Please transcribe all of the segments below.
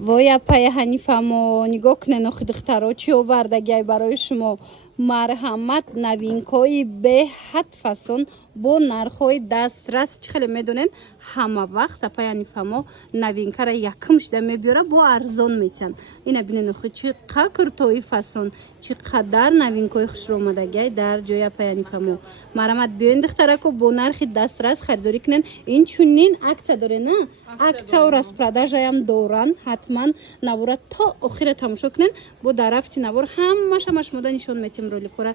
وای اپای حنیفمو نگاه کنن آخه دخترها چی آوردگی برای شما مرحمت نوینکای به حد فسون با نرخای دسترس چه خیلی میدونن همه وقت اپای حنیفمو نوینکا را یکم شده میبیاره با ارزان میتن اینا بینن آخه چی قکر توی فسون چی قدر نوینکای خوش رو آمدگی در جای اپای حنیفمو مرحمت بیاین دخترها که با نرخ دسترس خریداری کنن این چونین اکتا داره نه اکتا و رسپراداژ هم دوران حتما نوارا تا آخر تماشا کنن با درفتی نوار همش مدت نشون میتیم رولی کورا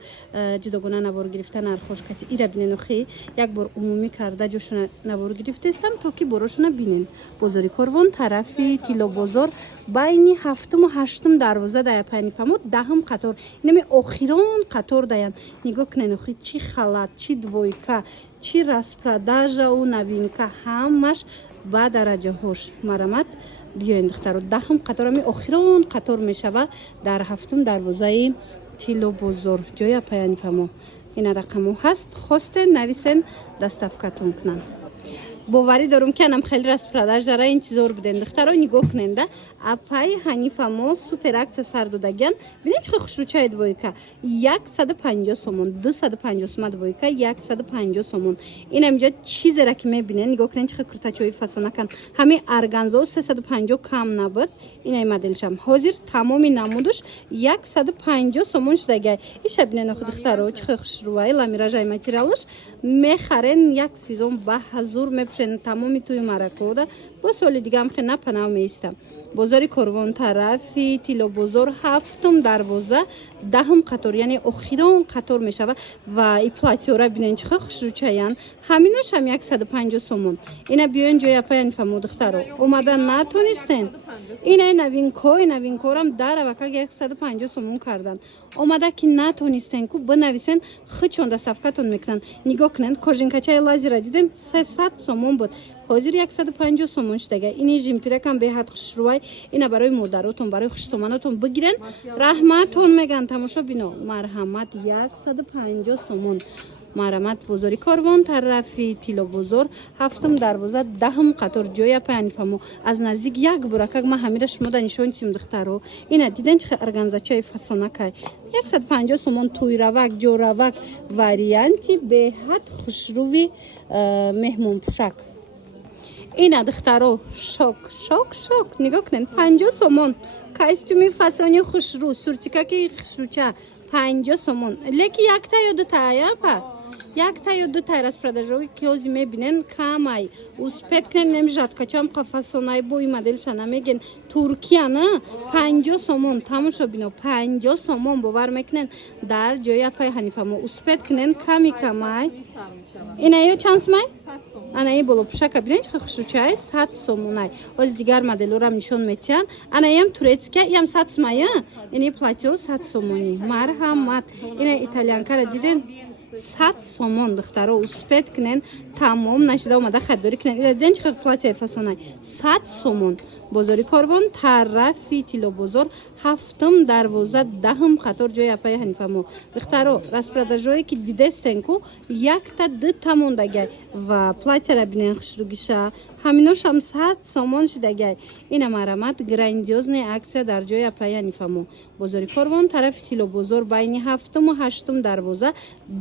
جداگانه نوار گرفتن نرخوش کتی ایرا بینن خی یک بار عمومی کرده جوشون نوار گرفته استم تا که بروشون بینن بزاری کروان طرفی تیلو بزار بین هفتم و هشتم دروازه دای پنی فهمود دهم قطار اینمی آخران قطار داین نگاه کنن خی چی خلات چی دویکا چی رسپراداژ و نوینکا همش با درجه هوش مرامت بیاین دخترو دهم قطار می آخران قطار میشوه در هفتم دروازه تیلو بزرگ جای پایانی فهمو این رقمو هست خواسته نویسن دستافکتون کنن باوری دارم که انم خیلی رسپراداژ داره انتظار بدین دخترها نگاه کننده اپای حنیفمو سوپر عکس سر دادگن ببینید چه خوش رو چای دویکا 150 سومون 250 سوم دویکا 150 سومون این اینجا چیزی را که میبینین نگاه کنین چه کرتاچوی فسانه کن همه ارگانزا 350 کم نبود این مدلشم حاضر تمام نمودش 150 سومون شده ایش ببینین خود دخترها چه خوش روی لامیراژای ماتریالش میخرن یک سیزون به حضور میپشن تمامی توی مرکوده با سال دیگه هم که نپناه میستم بازاری کروان طرفی تیلو بزرگ هفتم دروازه دهم قطار یعنی اخیران قطار میشوه و این پلاتیورا بینین چه خوش رو چاین همینش هم 150 سومون اینا بیاین جای اپای فهمو دخترو اومدن نتونستن اینا نوینکورم در وکا 150 سومون کردن اومده که نتونستن کو بنویسن خچون دستافکتون میکنن نگاه کنن کورژینکاچای لازی را دیدن 300 سومون بود حاضر 150 سومون شده اینی جیمپیرکم به حد خوش روی اینا برای مادراتون برای خوشتوماناتون بگیرن رحمتون میگن تماشا بینو مرحمت 150 سومون مرحمت بزاری کاروان طرفی تیلو بزرگ هفتم دروازه دهم قطار جای پنیفمو از نزدیک یک برکه ما همیشه شما نشون تیم دخترو اینا دیدن چه ارگانزاچای فسانه کای 150 سومون توی روک جو روک واریانتی به حد خوشروی مهمون پوشک اینا دخترو شوک نگاه کنن 50 سومون کاستومی فسانی خوشرو سورتیکا که خوشروچه 50 سومون لیکی یک تا یا دو تا یا پا یک تا یا دو تا رسپراداژوی که اوزی میبینن کامای اوسپت کنن نمیجاد کچام قفسونای بوی مدلش نمیگن ترکیه نه 50 سومون تماشا بینو 50 سومون باور میکنن در جای پای حنیفمو اوسپت کنن کامای اینا یه چانس مای انا ای بالا پوشک ببینید چه خوشوچای 100 سومونای از دیگر مدل رو نشون میتین انا یم تورецьке یم 100 سومای یعنی پلاتیو 100 سومونی مرحمت اینا ایتالیانکا رو دیدین 100 سومون دخترها اوسپت کنن تمام نشده اومده خریداری کنن اینا دیدن چه پلاتیو فسونای 100 سومون بازاری کاروان طرفی تیلو بزرگ هفتم دروازه دهم قطار جای اپای حنیفمو دخترها رسپراداژوی که دیدستن کو یک تا دو تا موندگی و پلاتر بینن خوشروگیشه همینوش هم 100 سومون شدگی این مرامت گراندیوز نه عکس در جای اپای حنیفمو بازاری کاروان طرف تیلو بزرگ بین هفتم و هشتم دروازه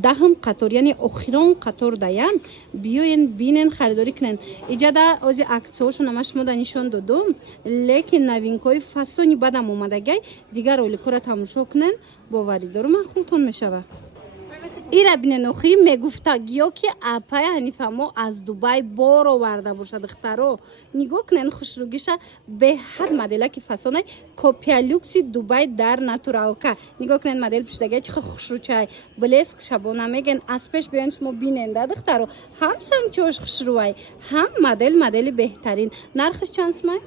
دهم قطار یعنی اخیران قطار داین بیاین بینن خریداری کنن ایجاده از عکساشون همش ما نشون دادم لیکن نوینکای فسونی بدم اومدگی دیگر رولی کورا تماشا کنن باوری دارم من خودتون میشوه ایرا بینن اخی میگفتگیو که اپای حنیفمو از دوبای بار آورده باشه دخترو نگاه کنن خوشروگیشه به حد مدل که فسونه کپیا لوکسی دوبای در ناتورالکا نگاه کنن مدل پشتگی چه خوشروچای بلسک شبونه میگن از پیش بیان شما بیننده دخترو هم سنگچوش خوشروای هم مدل بهترین نرخش چند مای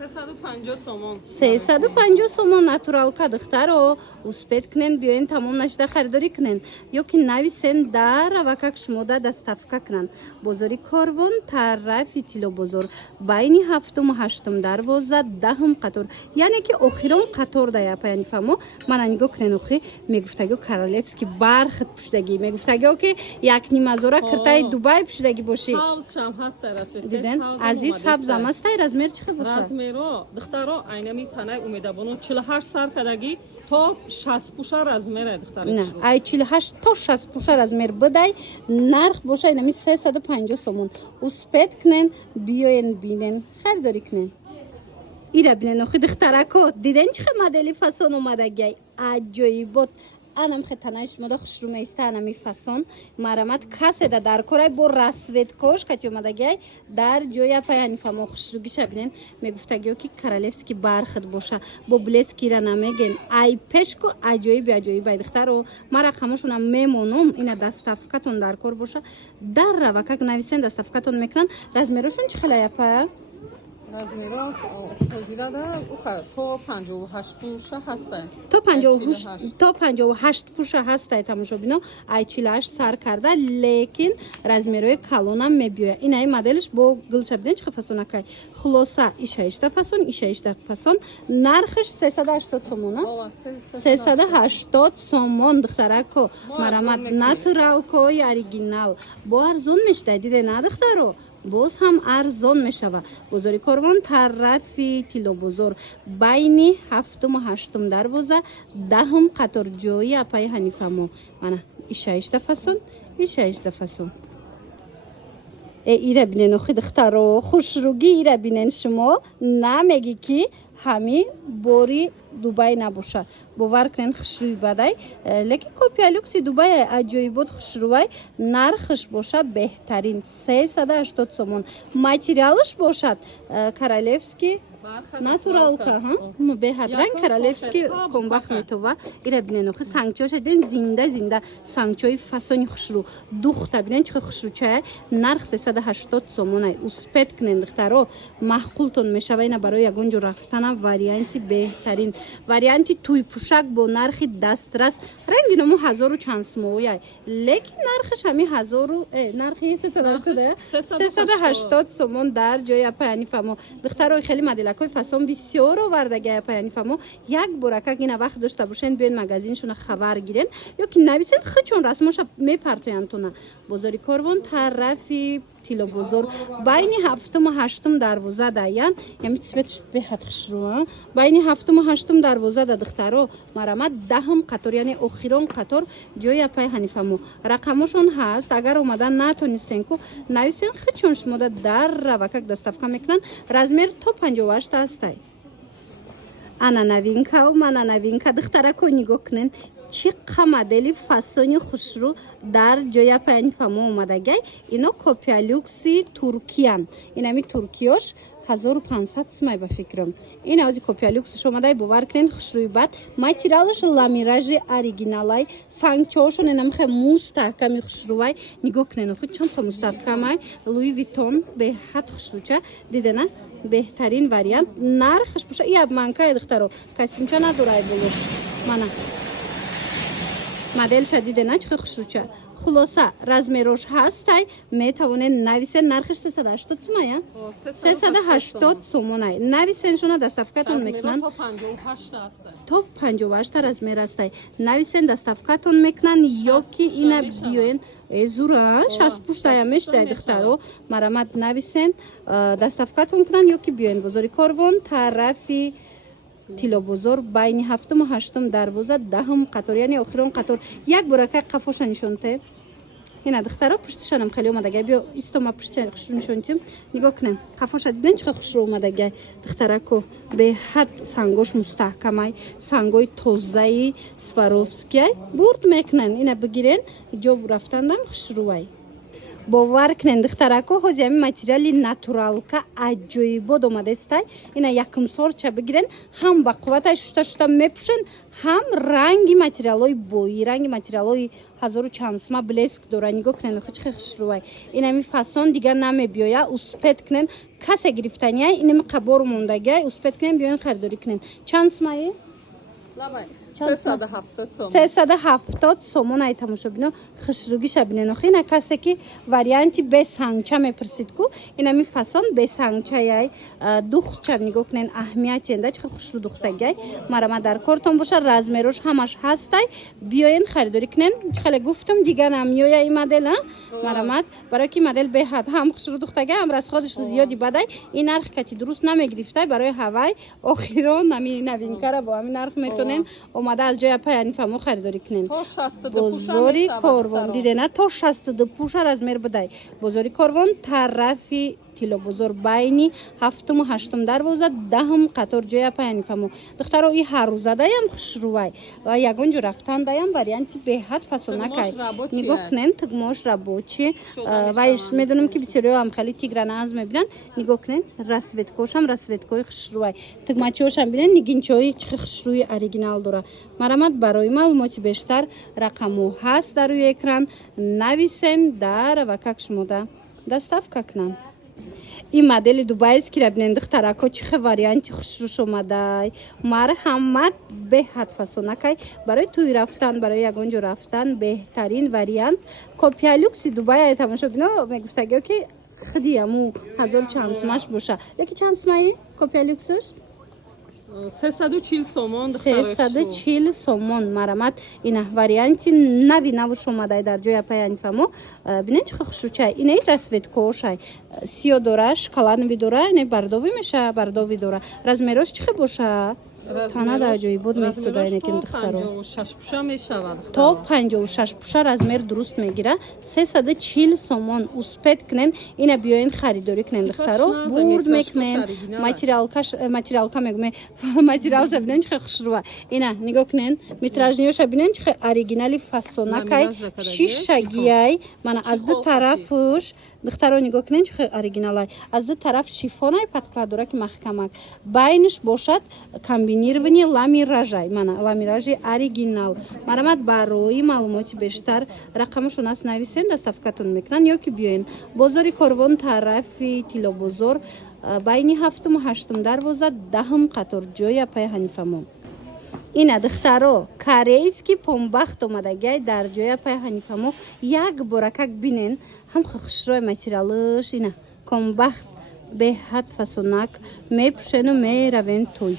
350 سومون 350 سومون ناتورالکا دخترو اوسپت کنن بیاین تمام نشده خریداری کنن یا که نویسن در روکک شموده دستافکا کنن بازاری کاروان طرفی تیلو بزرگ بین هفتم و هشتم دروازه دهم قطار یعنی که اخیران قطار دایا پیانی فهمو من نگاه کنن اخی میگفتگو کارالفسکی برخت پشتگی میگفتگو که یک نیم ازوره کرتای دوبای پشتگی باشی سبز شم هست دیدن عزیز سبز هم است از مرچ خب باشه размеро духтаро айнами танай умедабону 48 сар кадаги то 60 пуша размера духтаро. نه ای 48 تا 60 پوشه размер بدای نرخ باشه اینمی 350 سومون اسپت کنن بیاین بینن خریداری کنن ایره بینن خود دخترکو دیدن چه مدلی فسون اومده گی عجایبات анам хетанай шумода хушрум эста анами фасон марамат каседа дар корай бо расветкош кати омадагай дар ҷоя паяни фамо хушругиша бинен мегуфтагиё ки королевский бархат боша бо блескира намеген ай пешку аҷоиби аҷоибай духтаро мара хамошуна мемонум ина доставкатон дар кор боша дар рава как нависен доставкатон мекунан размерошун чӣ хела япа размеро ҳозирада то 58 пуша ҳастанд то 58 пуша ҳастай тамошобино ай 48 сар карда лекин размерои калонам мебиёя инаи моделиш бо гилшабиден чӣ фасонакай хулоса ишаишта фасон нархиш 380 сомон 380 сомон духтарако марамат натуралкои оригинал бо арзон мештай диде на духтаро боз ҳам арзон мешава бозори корвон тарафи тилобозор байни 7-ум ва 8-ум дарвоза 10-ум қатор ҷои апаи ҳанифамо мана ишаишта фасон ира бинен охи духтаро хушруги ира бинен шумо намеги ки ҳами бори дубай набоша бовар кунен хушрӯи бадай лекин копия люкси дубай аҷоибот хушрӯвай нархиш боша беҳтарин 380 сомон материалиш бошад королевский натуралка беҳад ранг королевский комбах метова ира бинен охи сангчоша ден зинда сангчои фасони хушрӯ духта бинен чихе хушрӯчая нарх 380 сомонай успет кунен духтаро маҳқултон мешава ина барои ягон ҷо рафтанам варианти беҳтарин варианти туй пушак бо нархи дастрас ранги ному 1000 чанд смояй лекин нархиш ҳами 1000 нархи 380 сомон дар ҷои апаяни фамо духтаро хели моделакои фасон бисёр овардаги апаяни фамо як боракак ина вақт дошта бошен биён магазиншуна хабар гирен ё ки нависен хичон расмоша мепартоянтуна бозори корвон тарафи тилобозор байни 7-ум ва 8-ум дарвоза даян ями цветш беҳад хушрӯ байни 7-ум ва 8-ум дарвоза да духтаро марамат 10-ум қатор яъне охирон қатор ҷои апаи ҳанифамо рақамошон ҳаст агар омадан натонистен ку нависен хичон шумода дар рава как доставка мекунан размер то 58 ҳастай ана новинка духтарако нигоҳ кунен чиқа модели фасони хушрӯ дар ҷои апаяни фамо омадагай ино копия люкси туркиян инами туркиёш 1500 сумай ба фикрам ин ози копия люксиш омадай бовар кунен хушрӯи бад материалиш ламиражи оригиналай сангчоошон инамхе мустаҳками хушрӯвай нигоҳ кунен худ чамха мустаҳкамай луи витон беҳад хушрӯча дидена беҳтарин вариант нархиш боша и обманкае духтаро костюмча надорай болош мана моделша дидена чихе хушрӯча хулоса размерош ҳастай метавонен нависен нархиш 380 сомая 380 сомонай нависеншона доставкатон мекунан то 58 размер ҳастай нависен доставкатон мекунан ё ки ина биёен зура 60 пуштая мештай духтаро марамат нависен доставкатон кунан ё ки биёен бозори корвон тарафи тилобозор байни 7-ум ва 8-ум дарвоза 10-ум қатор яъне охирон қатор як боракак қафоша нишонте ина духтаро пуштишанам хеле омадагай биё истома пушти хушрӯ нишонтим нигоҳ кунен қафоша диден чихе хушрӯ омадагай духтарако беҳад сангош мустаҳкамай сангои тозаи сваровскияй бурд мекунен ина бигирен ҷо рафтандам хушрӯвай бовар кунен духтарако ҳози ҳами материали натуралка аҷоибот омадастай ина якумсорча бигирен ҳам ба қувватай шуста мепӯшен ҳам ранги материалои боӣ ранги материалои 1000 чанд сма блеск дора нигоҳ кунен чихе хушрӯвай инами фасон дигар намебиёя успет кунен касе гирифтанияй инами қабор мондагиай успет кунен биёен харидорӣ кунен чанд смае چند 370 сомон. 370 сомон. ай тамошобино хушругиша бинен охина касе ки варианти бе сангча мепрсид ку инами фасон бе сангча яй духча нигоҳ кунен аҳамияти энда чӣ хушру духтагай марама дар кортон боша размерош ҳамаш ҳастай биёен харидорӣ кунен чӣ гуфтум дигар намёя ин модел марамат барои ки модел беҳад ҳам хушру духтагай ҳам расходиш зиёди бадай ин нарх кати дуруст намегирифтай барои ҳавай охирон нами новинкара бо ҳамин нарх метонен омада аз ҷоя пай анифамо харидорӣ кунен бозори корвон дидена то 62 пуша размер будай бозори корвон тарафи тилобозор байни 7-ум 8-ум дарвоза 10-ум қатор ҷоя паянифамо духтаро и ҳарӯзадаям хушрувай ва ягон ҷо рафтандаям варианти беҳад фасонакай нигоҳ кунен тигмош рабочи вайш медонам ки бисёриҳо ҳам хеле тигра наз мебинан нигоҳ кунен расветкошам расветкои хушрувай тигмачиҳошам бинен нигинчои чӣ хушрӯи оригинал дора марамат барои маълумоти бештар рақамҳо ҳаст дар рӯи экран нависен дар ва как шумода доставка кунанд این مدل دبی است که ربنند دخترها چه وریانتی خوشروش اومده مرحمت به حد فسونکای برای توی رفتن برای یگانجا رفتن بهترین وریانت کپیا لوکس دبی تماشا بینا میگفتگی که خدی امو هزار چند سماش باشه لیکی چند سمایی کپیا لوکسش 340 сомон 340 сомон марамат ина варианти нави навуш омадай дар ҷоя паянифамо бинен чӣ хушручай ина расветкошай сиё дора шоколаднови дора ина бардови меша бардови дора размерош чӣ боша тана дар ҷои буд местуда инаким духтаро 56 пуша мешавад то 56 пуша размер дуруст мегира 340 сомон успед кунен ина биёин харидорӣ кунен духтаро бурд мекунен материалка мегуме материалша бинен чихе хушрува ина нигоҳ кунен метражниёша бинен чихе оригинали фасонакай шишагияй мана аз ду тарафуш духтаро нигоҳ кунен чихе оригиналай аз ду тараф шифонай паткла дора ки маҳкамак байниш бошад комбинирование ламиражай мана ламиражи оригинал марамат барои маълумоти бештар рақамашон аст нависен доставкатон мекунанд ё ки биёен бозори корвон тарафи тилобозор байни 7-ум 8-ум дарвоза 10-ум қатор ҷоя пай ҳанифамо ина духтаро корейски помбахт омадагай дар ҷоя пай ҳанифамо як боракак бинен ҳам хушрӯи материалыш ина комбахт беҳад фасонак мепӯшену меравен туй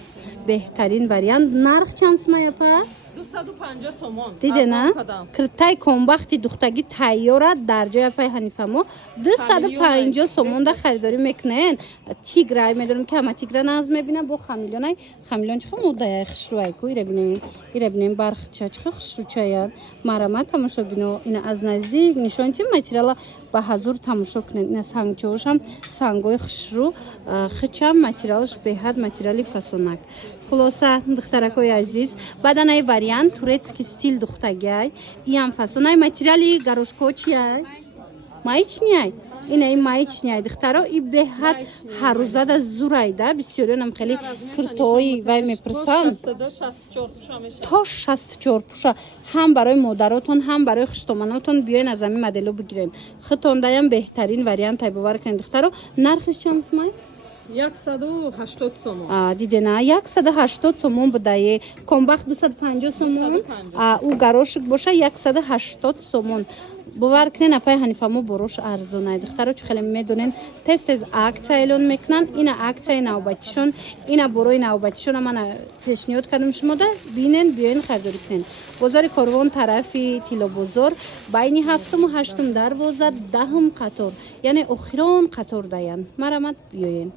беҳтарин вариант нарх чанд смаяпа 250 сомон дидена киртай комбахти духтагӣ тайёра дар ҷоя пай ҳанифамо 250 сомонда харидорӣ мекунен тиграй медонам ки ҳама тигра наз мебина бо хамилёнай хамилён чихо модая хушрӯай ку ира бинем бархча чихо хушрӯчая марамат тамошо бино ина аз наздик нишонти материала ба ҳазур тамошо кунен ина сангчоошам сангои хушрӯ хичам материалаш беҳад материали фасонак хулоса духтаракои азиз баданаи вариант турецкий стил духтагиай иам фасонай материали горошкочияй маичнияй ина и маичнияй духтаро и беҳад ҳарӯзада зурайда бисёрионам хеле киртои вай мепирсан то 64 пуша ҳам барои модаротон ҳам барои хуштоманотон биёен аз ҳамин модело бигирен хитондаям беҳтарин вариантай бовар кунед духтаро нархиш чанд сумай 180 сомон дидена 180 сомон будае комбахт 250 сомон у горошек боша 180 сомон бовар кунен апай ҳанифамо борош арзонай духтаро чӣ хеле медонен тез аксия эълон мекунанд ина аксияи навбатишон ина борои навбатишона ман пешниҳод кардам шумода бинен биёен харидорӣ кунен бозори корвон тарафи тилобозор байни 7-ум 8-ум дарвоза 10-ум қатор яъне охирон қатор даянд марамат биёен